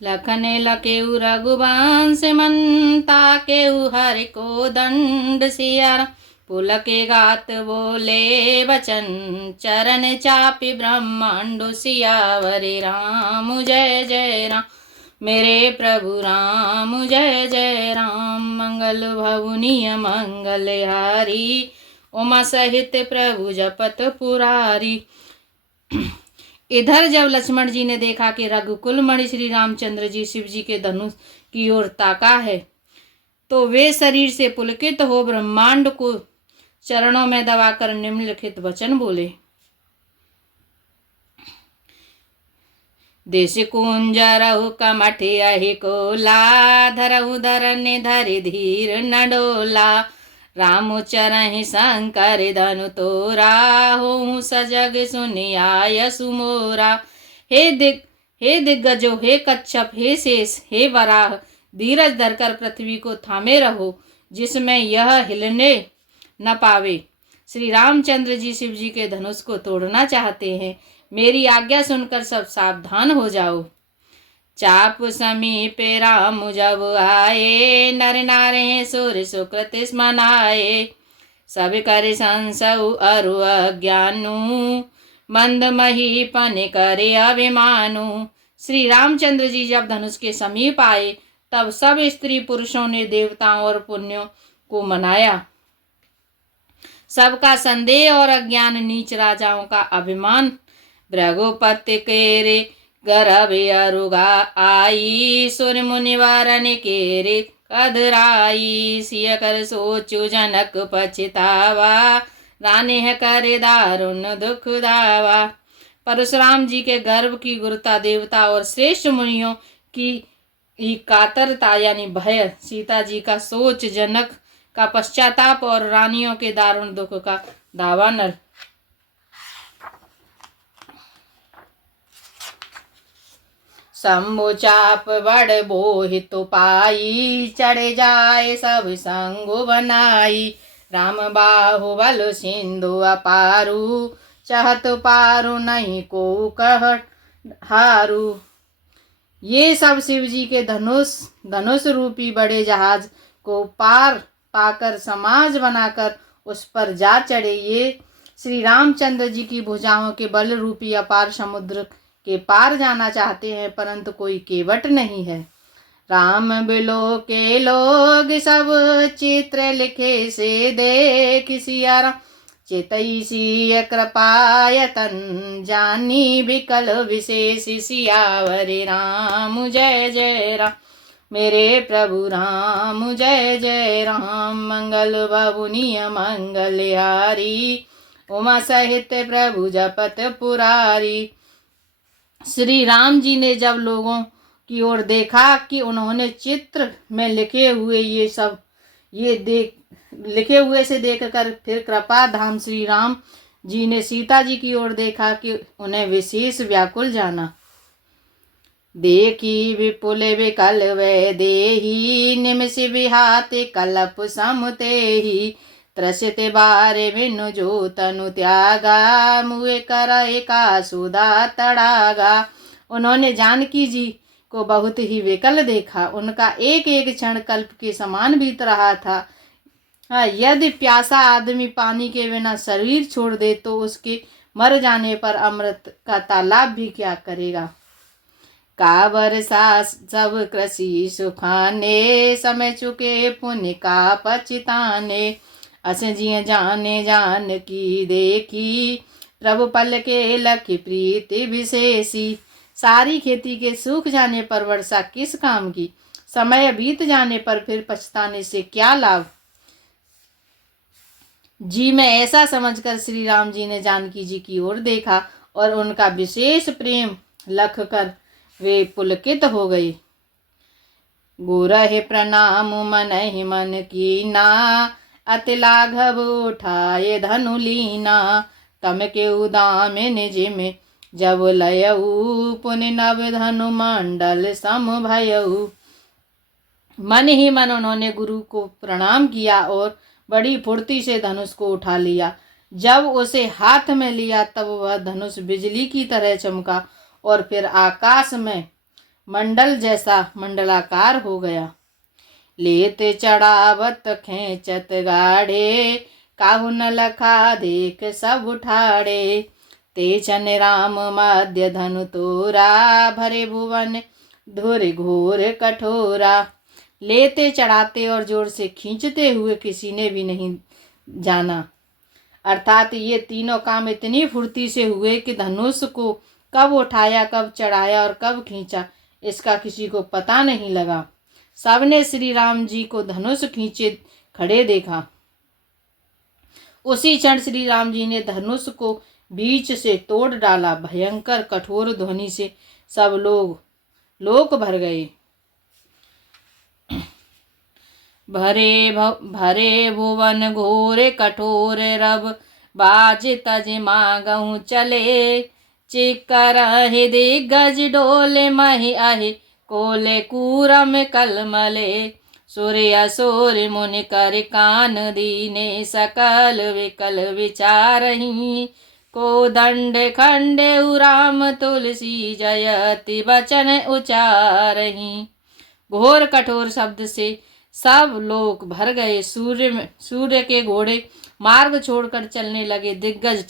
लखन लकेउ रघुवंश मंता केउ हरि को दंड सिया पुलके गात बोले वचन चरण चापि ब्रह्मांड सियावरे राम जय जय राम। मेरे प्रभु राम जय जय राम। मंगल भवनीय मंगल हारी उमा सहित प्रभु जपत पुरारी। इधर जब लक्ष्मण जी ने देखा कि रघुकुल मणि श्री रामचंद्र जी शिव जी के धनुष की ओर ताका है, तो वे शरीर से पुलकित हो ब्रह्मांड को चरणों में दबाकर निम्नलिखित वचन बोले। देश कुंजरहु कमठि अहि कोला धरहु धरने धरि धीर न डोला राम चरहि शंकर धनु तोरा हो सजग सुनियाय सुमोरा। हे दिग्गजो, हे कच्छप, हे शेष, हे वराह, धीरज धरकर पृथ्वी को थामे रहो जिसमें यह हिलने न पावे। श्री रामचंद्र जी शिव जी के धनुष को तोड़ना चाहते हैं। मेरी आज्ञा सुनकर सब सावधान हो जाओ। चाप समीपे राम जब आए नर नारे सुर सुकृत स्मनाए सब कर संसौ अरु अज्ञानु मंद महीपन करे अभिमानु। श्री रामचंद्र जी जब धनुष के समीप आए तब सब स्त्री पुरुषों ने देवताओं और पुण्यों को मनाया। सबका संदेह और अज्ञान नीच राजाओं का अभिमान भृगुपति केरे गर्भ अरुगा आई सुर मुनिवारन केरे कदराई सिय कर सोचु जनक पछतावा रानी है करे दारुण दुख दावा। परशुराम जी के गर्भ की गुरुता देवता और श्रेष्ठ मुनियों की कातरता यानी भय, सीता जी का सोच, जनक का पश्चाताप और रानियों के दारुण दुख का दावा नर। शंभु चाप बड़ बोहित पाई चढ़े जाए सब संगु बनाई राम बाहुबल सिंधु अपारू चाहत पारू नहीं को कह हारू। ये सब शिव जी के धनुष रूपी बड़े जहाज को पार पाकर समाज बनाकर उस पर जा चढ़े। ये श्री रामचंद्र जी की भुजाओं के बल रूपी अपार समुद्र के पार जाना चाहते हैं, परंतु कोई केवट नहीं है। राम बिलो के लोग सब चित्र लिखे से देख सिया राम चेतई सिय कृपायतन जानी विकल विशेष सियावरे राम जय जय राम। मेरे प्रभु राम जय जय राम। मंगल भवनीय मंगल हारी उमा सहित प्रभु जपत पुरारी। श्री राम जी ने जब लोगों की ओर देखा कि उन्होंने चित्र में लिखे हुए लिखे हुए से देखकर फिर कृपा धाम श्री राम जी ने सीता जी की ओर देखा कि उन्हें विशेष व्याकुल जाना। देखी विपुल विकल वे देही निमिष विहाते कलप समतेही त्रसित बारे बिनु जो तनु त्यागा मुए कर का सुधा तड़ागा। उन्होंने जानकी जी को बहुत ही विकल देखा। उनका एक एक क्षण कल्प के समान बीत रहा था। यदि प्यासा आदमी पानी के बिना शरीर छोड़ दे तो उसके मर जाने पर अमृत का तालाब भी क्या करेगा। का वर्षा सब कृषि सुखाने समय चुके पुण्य का पचिताने अस जिय जाने जान की देखी प्रभु पल के लख प्रीति विशेषी। सारी खेती के सूख जाने पर वर्षा किस काम की, समय बीत जाने पर फिर पछताने से क्या लाभ। जी में ऐसा समझकर श्री राम जी ने जानकी जी की ओर देखा और उनका विशेष प्रेम लख कर वे पुलकित हो गए। गुरहे प्रणाम मन ही मन कीना अति लाघव उठाए धनु लीना तम के उदाम निज में जब लयऊ पुनि नव धनु मंडल सम भयऊ। मन ही मन उन्होंने गुरु को प्रणाम किया और बड़ी फुर्ती से धनुष को उठा लिया। जब उसे हाथ में लिया तब वह धनुष बिजली की तरह चमका और फिर आकाश में मंडल जैसा मंडलाकार हो गया। लेते चढ़ावत खेचत गाढ़े, काहू न लखा देख सब उठाड़े। ते चन राम मध्य धनु तोरा, भरे भुवन धुर घोर कठोरा। लेते चढ़ाते और जोर से खींचते हुए किसी ने भी नहीं जाना। अर्थात ये तीनों काम इतनी फुर्ती से हुए कि धनुष को कब उठाया, कब चढ़ाया और कब खींचा, इसका किसी को पता नहीं लगा। सबने श्री राम जी को धनुष खींचे खड़े देखा। उसी क्षण श्री राम जी ने धनुष को बीच से तोड़ डाला। भयंकर कठोर ध्वनि से सब लोक भर गए। भरे भुवन घोर कठोर रब, बाज तज मागहु चले। चिकर हे दिग्गज डोले महि अहि, कोले कूरम कलमले। सूर्य असुर मुनि कर कान दीने, सकल विकल विचारहि। को दंड खंडे राम तुलसी, जयति वचन उचारहि। घोर कठोर शब्द से सब लोग भर गए। सूर्य के घोड़े मार्ग छोड़कर चलने लगे। दिग्गज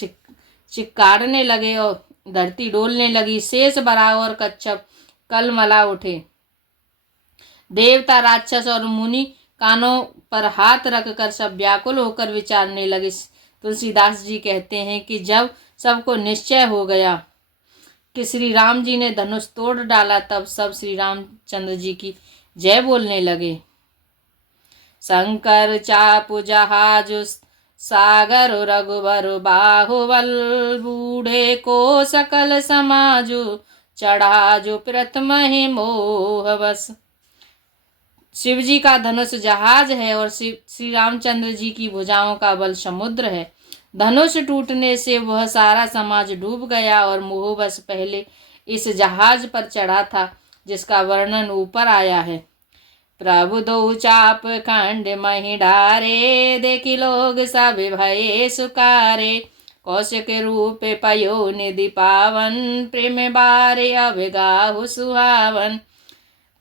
चिक्कारने लगे और धरती डोलने लगी। शेष बराह और कच्छप कलमला उठे। देवता, राक्षस और मुनि कानों पर हाथ रखकर सब व्याकुल होकर विचारने लगे। तुलसीदास जी कहते हैं कि जब सबको निश्चय हो गया कि श्री राम जी ने धनुष तोड़ डाला, तब सब श्री रामचंद्र जी की जय बोलने लगे। शंकर चापु जहाज सागर, रघुबर बाहुबल। बूढ़े को सकल समाजु, चढ़ा जो प्रथम ही मोह बस। शिव जी का धनुष जहाज है और श्री रामचंद्र जी की भुजाओं का बल समुद्र है। धनुष टूटने से वह सारा समाज डूब गया और मोहबस पहले इस जहाज पर चढ़ा था, जिसका वर्णन ऊपर आया है। प्रभु दो चाप खंड मही डारे, देखी लोग सब भये सुकारे। कौशिक रूप पयो निधि पावन, प्रेम बारे अभिगाहु सुहावन।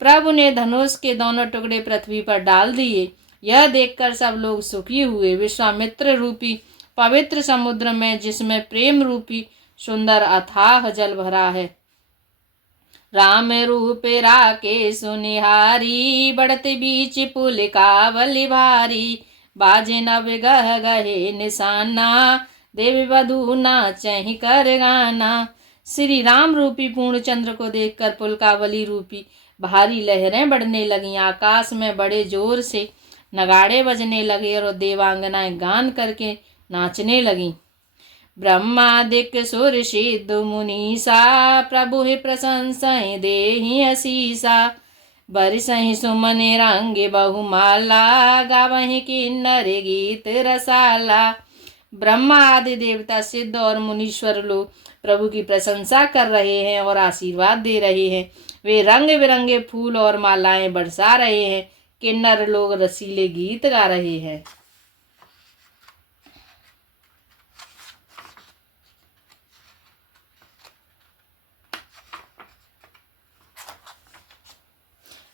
प्रभु ने धनुष के दोनों टुकड़े पृथ्वी पर डाल दिए। यह देखकर सब लोग सुखी हुए। विश्वामित्र रूपी पवित्र समुद्र में, जिसमें प्रेम रूपी सुंदर अथाह जल भरा है, राम रूप राके सुनिहारी। बढ़ते बीच पुल कावली भारी, बाजे नव गह गहे निशाना। देवी वधु नाचहि कर गाना। श्री राम रूपी पूर्ण चंद्र को देखकर पुलकावली रूपी भारी लहरें बढ़ने लगीं। आकाश में बड़े जोर से नगाड़े बजने लगे और देवांगनाएं गान करके नाचने लगीं। ब्रह्मादिक सुर सिद्ध मुनीसा, प्रभु ही प्रशंसहि देहि असीसा। बरसहि सुमन रंग बहुमाला, गावहि किन्नर गीत रसाला। ब्रह्मा आदि देवता, सिद्ध और मुनीश्वर लोग प्रभु की प्रशंसा कर रहे हैं और आशीर्वाद दे रहे हैं। वे रंग बिरंगे फूल और मालाएं बरसा रहे हैं। किन्नर लोग रसीले गीत गा रहे हैं।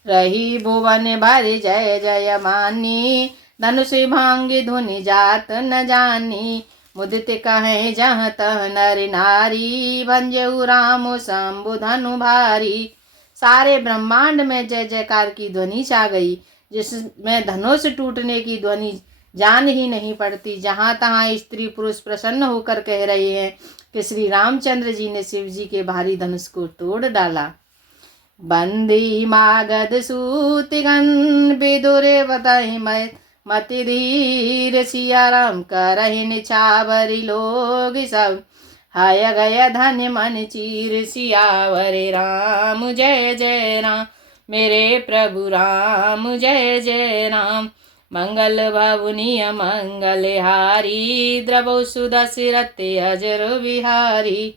रही भुवन भरि जय जय मानी, धनुष भांगी धुनि जात न जानी। मुदित कहे जहाँ तह नर नारी, भंजऊ राम शंभु धनु भारी। सारे ब्रह्मांड में जय जयकार की ध्वनि छा गई, जिसमें धनुष टूटने की ध्वनि जान ही नहीं पड़ती। जहाँ तहाँ स्त्री पुरुष प्रसन्न होकर कह रहे हैं कि श्री रामचंद्र जी ने शिव जी के भारी धनुष को तोड़ डाला। बंदी मागध सूतिगन, विदुर बतहि मति धीर। सिया राम करहि निछावरी लोग सब, हाय गय धन्य मन चीर। सियावरे राम जय जय राम, मेरे प्रभु राम जय जय राम। मंगल भवनीय मंगल हारी, द्रवौ सुदशरथ अजर बिहारी।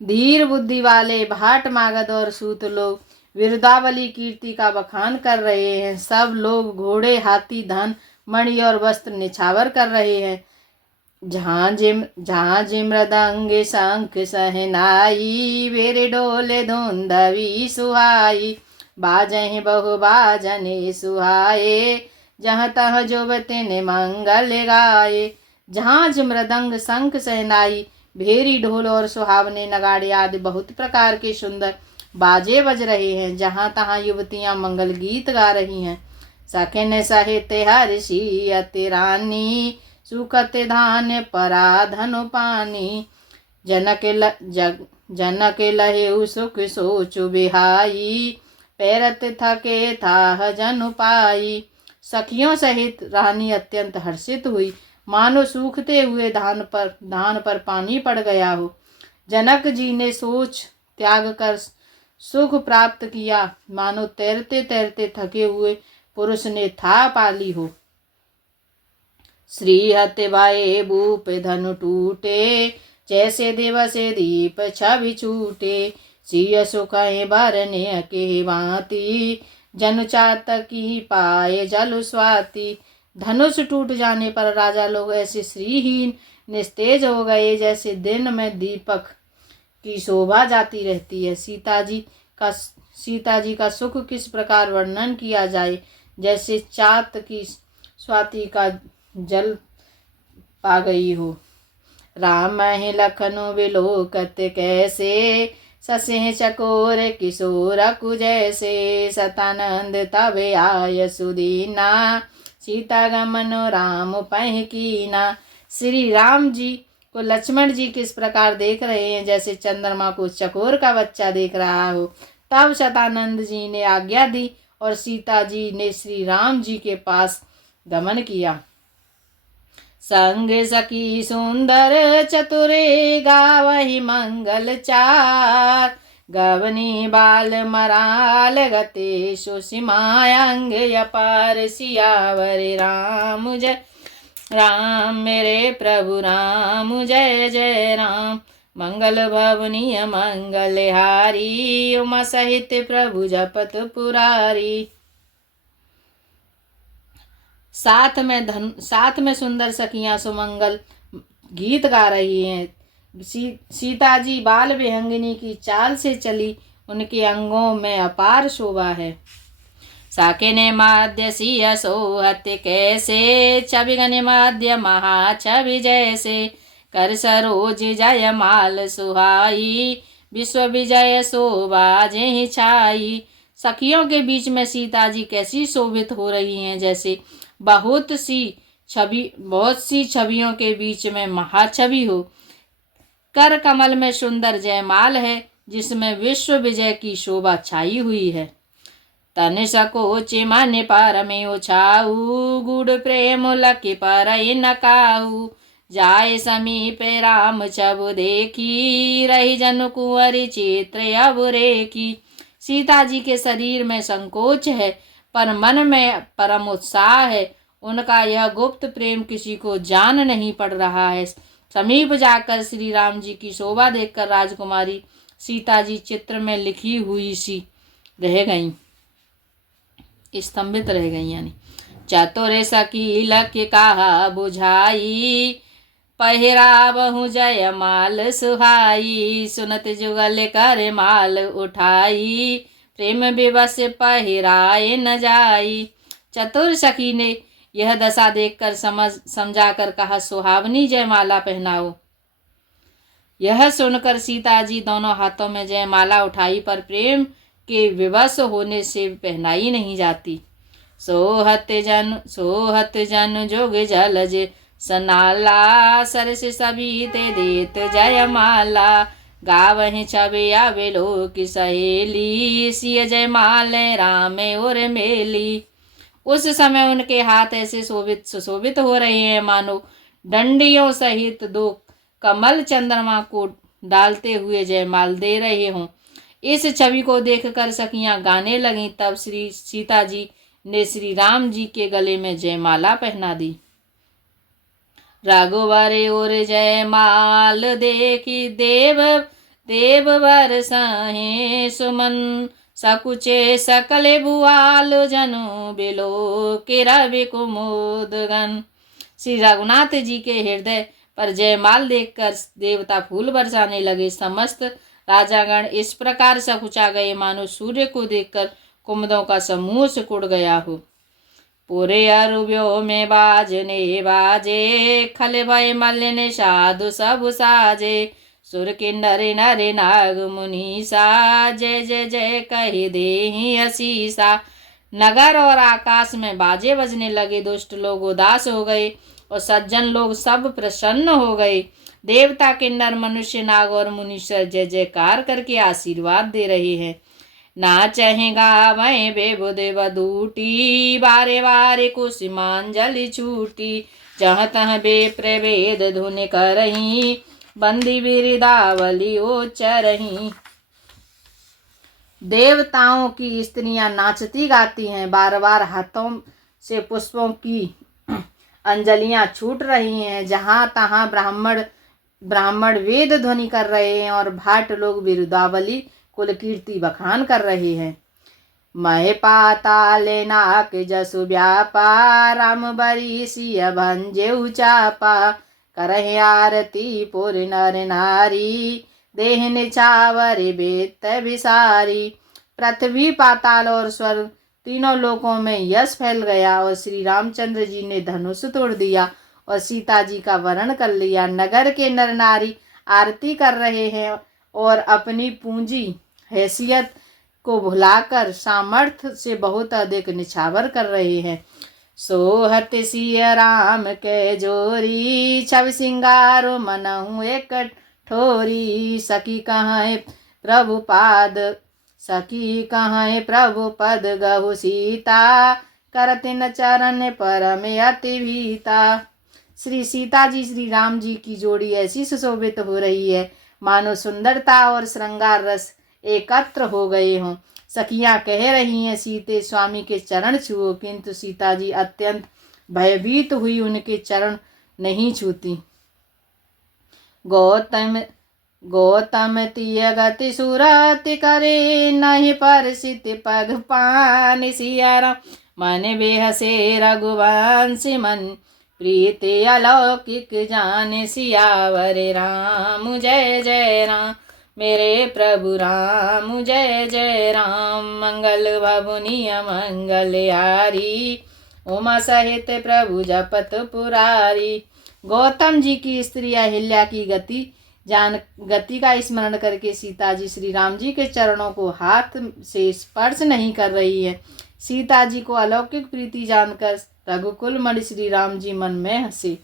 धीर बुद्धि वाले भाट मागध और सूत लोग विरुदावली कीर्ति का बखान कर रहे हैं। सब लोग घोड़े, हाथी, धन, मणि और वस्त्र निछावर कर रहे हैं। झांझ मृदंग शंख सहनाई, वीर डोले धुंधवी सुहाई, बाजहि बहु बाजने सुहाए, जहाँ तह जुबतिन मंगल गाए। झांझ मृदंग शंख सहनाई, भेरी ढोल और सुहावने नगाड़े आदि बहुत प्रकार के सुंदर बाजे बज रहे हैं। जहाँ तहाँ युवतियाँ मंगल गीत गा रही हैं। सखिन सहित हर्षि अति रानी, सुकत धान परा धनु पानी, जनक लहेउ सुख सोचु बिहाई, पैरत थके थाह जनु पाई। सखियों सहित रानी अत्यंत हर्षित हुई, मानो सूखते हुए धान पर पानी पड़ गया हो। जनक जी ने सोच त्याग कर सुख प्राप्त किया, मानो तैरते तैरते थके हुए पुरुष ने था पाली हो। श्री हते भाए भूप धनु टूटे, जैसे दिवसे दीप छवि छूटे, सिय सुखय भरने के भांति, जनु चातकी पाए जल स्वाति। धनुष टूट जाने पर राजा लोग ऐसे श्रीहीन निस्तेज हो गए, जैसे दिन में दीपक की शोभा जाती रहती है। सीता जी का सुख किस प्रकार वर्णन किया जाए, जैसे चात की स्वाति का जल पा गई हो। राम ही लखनु बिलोकत कैसे, ससे चकोर किशोर कुजैसे, सतानंद तबे आय सुदीना, सीता गमन राम पह कीना। श्री राम जी को लक्ष्मण जी किस प्रकार देख रहे हैं, जैसे चंद्रमा को चकोर का बच्चा देख रहा हो। तब शतानंद जी ने आज्ञा दी और सीता जी ने श्री राम जी के पास गमन किया। संग सखी सुंदर चतुरे गावहि मंगल चार, गवनी बाल मराल गते सुसीमायंग अपार, सियावर राम जय राम मेरे प्रभु राम जय जय राम। मंगल भवनीय मंगल हारी, उमा सहित प्रभु जपत पुरारी। साथ में सुंदर सखियां सुमंगल गीत गा रही हैं। सीता जी बाल विहंगिनी की चाल से चली, उनके अंगों में अपार शोभा है। साकेने माध्य सिया सोहत कैसे, छवि माध्य महा छवि जैसे, कर सरोज जय माल सुहाई, विश्व विजय शोभा जेहि छाई। सखियों के बीच में सीता जी कैसी शोभित हो रही हैं, जैसे बहुत सी छवियों के बीच में महाछवि हो। कर कमल में सुंदर जयमाल है, जिसमें विश्व विजय की शोभा छाई हुई है। तन सकोच मन पर में उछाऊ, गुड़ प्रेम लकी पर नकाऊ, जाय समीप राम छब देखी, रही जन कुंवरी चित्र अब रेखी। सीता जी के शरीर में संकोच है, पर मन में परम उत्साह है। उनका यह गुप्त प्रेम किसी को जान नहीं पड़ रहा है। समीप जाकर श्री राम जी की शोभा देखकर राजकुमारी सीता जी चित्र में लिखी हुई सी रह गईं, स्तंभित रह गई। यानी चतुर सखी लक्ष्य कहा बुझाई, पहिरावहु जय माल सुहाई, सुनत जुगल कर माल उठाई, प्रेम विवश पहिराए न जाई। चतुर सखी ने यह दशा देखकर समझाकर कहा, सुहावनी जयमाला पहनाओ। यह सुनकर सीता जी दोनों हाथों में जयमाला उठाई, पर प्रेम के विवश होने से पहनाई नहीं जाती। सोहत जन जोग जलज सनाला, सरस सभी ते देत जयमाला, गावहि छवि आवे लोक सहेली, सिय जयमाल राम और मेली। उस समय उनके हाथ ऐसे सुशोभित हो रहे हैं, मानो डंडियों सहित दो कमल चंद्रमा को डालते हुए जयमाल दे रहे हों। इस छवि को देखकर सखियां गाने लगीं। तब श्री सीता जी ने श्री राम जी के गले में जयमाला पहना दी। रघुवर और जयमाल देखी, देव बरसाहे सुमन, सकुचे सकल भुआल जनु बिलो के रवि कुमुद गन। श्री रघुनाथ जी के हृदय पर जयमाल देखकर देवता फूल बरसाने लगे। समस्त राजागण इस प्रकार सकुचा गए मानो सूर्य को देखकर कुमुदों का समूह सिकुड़ गया हो। पूरे अरुव्यो में बाजने बाजे, खल भय मलिन साधु सब साजे। सुर किन्नर नर नाग मुनीसा, जय जय जय कहि देहि असीसा। नगर और आकाश में बाजे बजने लगे। दुष्ट लोग उदास हो गए और सज्जन लोग सब प्रसन्न हो गए। देवता किन्नर मनुष्य नाग और मुनीश्वर जय जयकार करके आशीर्वाद दे रहे हैं। नाचहेगा वै बेबुदेव दूटी, बारे बारे कुसुमांजलि छूटी। जहाँ तहाँ बेप्रभेद धुन करही, बंदी बिरदावली उच्चरही। देवताओं की स्त्रियां नाचती गाती हैं, बार बार हाथों से पुष्पों की अंजलियां छूट रही हैं। जहाँ तहाँ ब्राह्मण वेद ध्वनि कर रहे हैं और भाट लोग बिरुदावली कुल कीर्ति बखान कर रहे हैं। मह पाताल नाक जसु व्यापा, राम बरी सिय भंजे उचापा। करहि आरती पुर नर नारी, देह निछावर बेत विसारी। पृथ्वी पाताल और स्वर्ग तीनों लोकों में यश फैल गया और श्री रामचंद्र जी ने धनुष तोड़ दिया और सीता जी का वरण कर लिया। नगर के नर नारी आरती कर रहे हैं और अपनी पूंजी हैसियत को भुलाकर सामर्थ्य से बहुत अधिक निछावर कर रहे हैं। सोहत सिय राम के जोरी, छवि सिंगारो मनहु एक ठोरी। सखी कहाँ प्रभुपाद सखी कहाँ प्रभुपद गहु सीता, करतिन चरण परम अति भीता। श्री सीता जी श्री राम जी की जोड़ी ऐसी सुशोभित हो रही है मानो सुंदरता और श्रृंगार रस एकत्र हो गए हों। सखियां कह रही हैं सीते स्वामी के चरण छुओ, किंतु सीता जी अत्यंत भयभीत हुई उनके चरण नहीं छूती। गौतम तिय गति सुरति करे, नहीं परसित पग पान। सिया राम मन बेहसे रघुवंशी, मन प्रीति अलौकिक जान। सियावर राम जय जय राम, मेरे प्रभु राम जय जय राम। मंगल भवुनि अमंगल हारी, उमा सहित प्रभु जपत पुरारी। गौतम जी की स्त्री अहिल्या की गति का स्मरण करके सीता जी श्री राम जी के चरणों को हाथ से स्पर्श नहीं कर रही है। सीता जी को अलौकिक प्रीति जानकर रघुकुल मणि श्री राम जी मन में हंसे।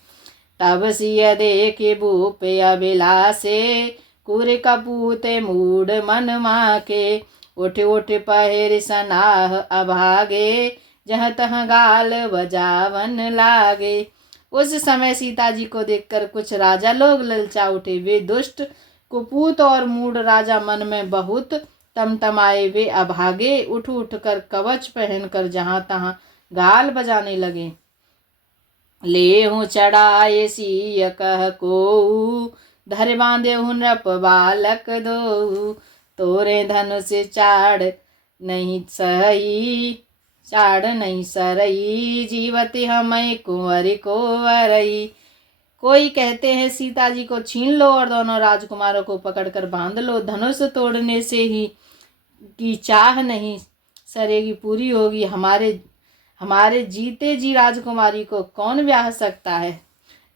तब सिय देखे भूप अभिलाषे, कुर कपूते मूड मन माके। उठ उठ पहेर सनाह अभागे, जहाँ तहाँ गाल बजावन लागे। उस समय सीता जी को देखकर कुछ राजा लोग ललचा उठे। वे दुष्ट कुपूत और मूढ़ राजा मन में बहुत तमतमाए। वे अभागे उठ उठ कर कवच पहनकर जहाँ तहाँ गाल बजाने लगे। ले हूँ चढ़ाए सिय कह को, धर बांधे हूँ नृप बालक दो। तोरे धनुष चाड़ नहीं सरई, जीवती हमें कुंवरी को वरई। कोई कहते हैं सीता जी को छीन लो और दोनों राजकुमारों को पकड़कर बांध लो। धनुष तोड़ने से ही की चाह नहीं सरेगी पूरी होगी। हमारे जीते जी राजकुमारी को कौन ब्याह सकता है।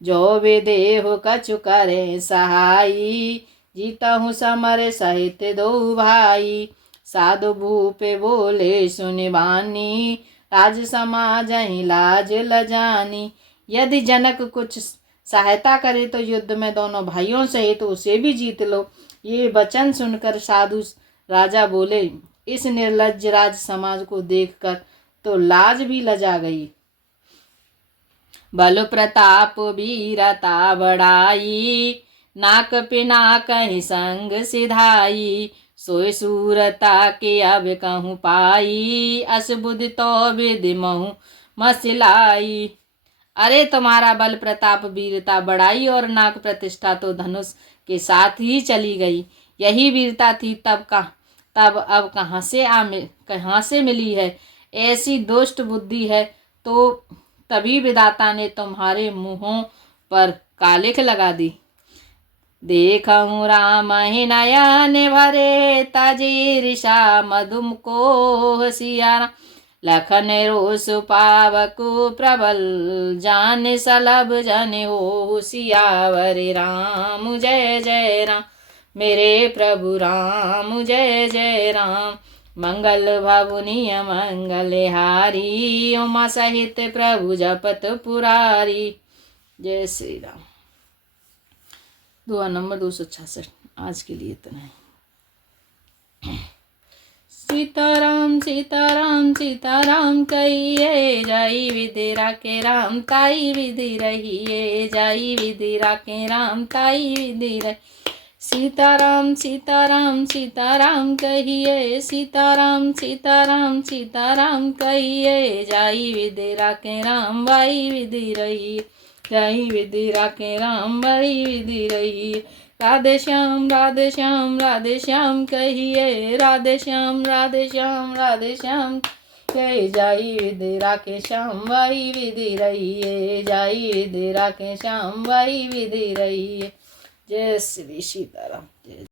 जो वे देहो कछु करे सहाई, जीता हूँ समर सहित दो भाई। साधु भूपे बोले सुनिबानी, राज समाज ही लाज लजानी। यदि जनक कुछ सहायता करे तो युद्ध में दोनों भाइयों सहित तो उसे भी जीत लो। ये वचन सुनकर साधु राजा बोले, इस निर्लज्ज राज समाज को देखकर तो लाज भी लजा गई। बल प्रताप वीरता बढ़ाई, नाक पिना कहीं संग सिधाई। सोय सूरता के अब कहूँ पाई, अस बुद्धि तो विधि महु मसिलाई। अरे तुम्हारा बल प्रताप वीरता बढ़ाई और नाक प्रतिष्ठा तो धनुष के साथ ही चली गई। यही वीरता थी तब अब कहाँ से मिली है। ऐसी दुष्ट बुद्धि है तो तभी विधाता ने तुम्हारे मुंहों पर कालिख लगा दी। देखऊँ राम ही नयन भरे ताजी ऋषा मधुम को सियारा लखन रोष पावकु प्रबल जान सलभ जन हो सियावर राम जय जय राम मेरे प्रभु राम जय जय राम मंगल भवनीय मंगल हारी उमा सहित प्रभु जपत पुरारी। जय श्री राम। दुआ नंबर 266 आज के लिए इतना है। सीताराम सीताराम सीताराम कहिए जाई विधि राखे राम ताई विधि रहिए जाई विधि राखे राम ताई विधि रही। सीताराम सीताराम सीताराम कहिए सीताराम सीताराम सीताराम कहिए जाई विधि राखे राम वाई विधि रही जाई विधि राखे राम वाई विधि रही। राधे श्याम राधे श्याम राधे श्याम कहिए राधे श्याम राधे श्याम राधे श्याम कहे जाई विधि राखे श्याम वाई विधि रहिए जाई विधि राखे श्याम वाई विधि रहिए। जय श्री सीताराम। जय